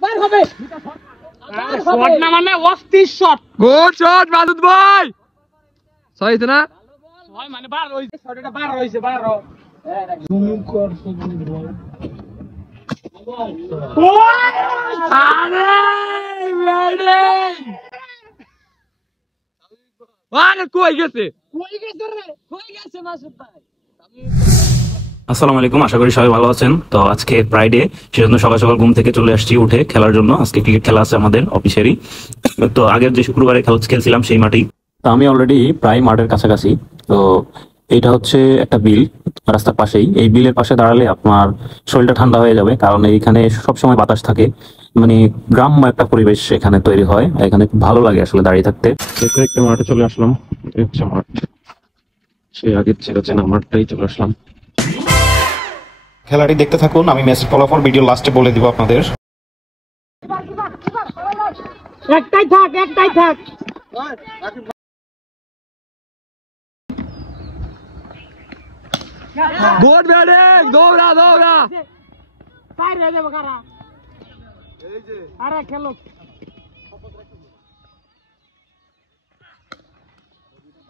আবার হবে শট না মানে অস্থির শট গুড শট মাসুদ ভাই সহি তো না ভাই মানে বার হইছে শটটা বার হইছে বার জুম কর সুন্দর ভাই আরে মেডে আরে কই গেছে রে কই গেছে মাসুদ ভাই। আসসালামু আলাইকুম, আশা করি সবাই ভালো আছেন। তো আজকে ফ্রাইডে, সেজন্য সকাল সকাল ঘুম থেকে চলে আসছি উঠে খেলার জন্য। আজকে ক্রিকেট খেলা আছে আমাদের অফিসেরই। তো আগের যে শুক্রবারে খেলছিলাম সেই মাঠেই। তো আমি অলরেডি প্রায় মাঠের কাছাকাছি। তো এইটা হচ্ছে একটা বিল রাস্তার পাশেই। এই বিলের পাশে দাঁড়ালে আপনার শরীরটা ঠান্ডা হয়ে যাবে, কারণ এইখানে সবসময় বাতাস থাকে, মানে গ্রাম্য একটা পরিবেশ এখানে তৈরি হয়। এখানে খুব ভালো লাগে আসলে দাঁড়িয়ে থাকতে। একটা মাঠে চলে আসলাম, মাঠ সেই আগের ছিল চেনা মাঠটাই চলে আসলাম। খেলাটি দেখতে থাকুন, আমি ম্যাচের ফলাফল ভিডিও লাস্টে বলে দিব আপনাদের। একটাই থাক গুড ব্যাটিং, দৌড়া ফায়ার হয়ে যাবে কারা এই যে আরে খেলো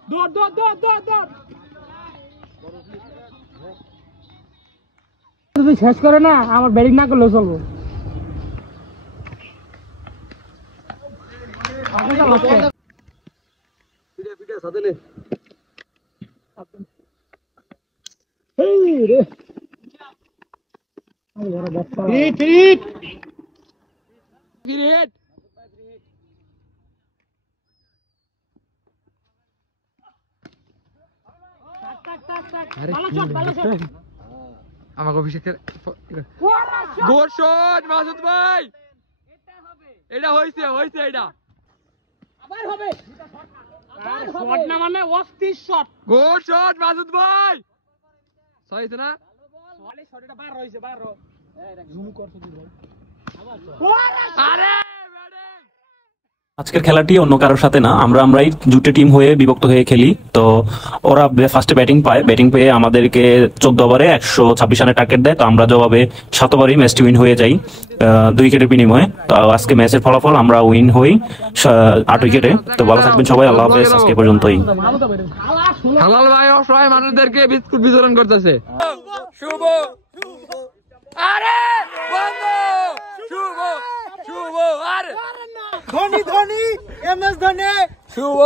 দৌড় তুই শেষ করে না, আমার ব্যাটিং না করলেও চলবো। আমাকে অভিষেকের গুড শট মাসুদ ভাই, এটা হইছে এটা আবার হবে শট না মানে অস্থির শট। গুড শট মাসুদ ভাই সহি তো না বলে শটটা বার হইছে বার জুম কর সুন্দর ভাই আরে আজকের খেলাটি অন্য কারোর সাথে না, আমরাই দুটো টিম হয়ে বিভক্ত হয়ে খেলি। তো ওরা ফার্স্টে ব্যাটিং পেয়ে আমাদেরকে 14 ওভারে 126 রানের টার্গেট দেয়। তো আমরা জবাবে 7 ওভারেই ম্যাচটি উইন হয়ে যাই 2 উইকেটের বিনিময়ে। তো আজকে ম্যাচের ফলাফল আমরা উইন হই 8 উইকেটে। তো ভালো থাকবেন সবাই, আল্লাহ হাফেজ, আজকে পর্যন্তই। হালাল ভাই অসহায় মানুষদেরকে বিস্কুট বিতরণ করতেছে। শুভ আরে বন্ধু শুভ আরে ধোনি এমএস ধোনি শুভ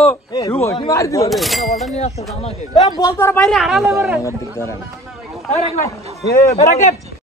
কি মার দিল রে বলটা নিয়ে আসছে আমাকে বল তোর বাইরে আড়ালে করে আরে রাখ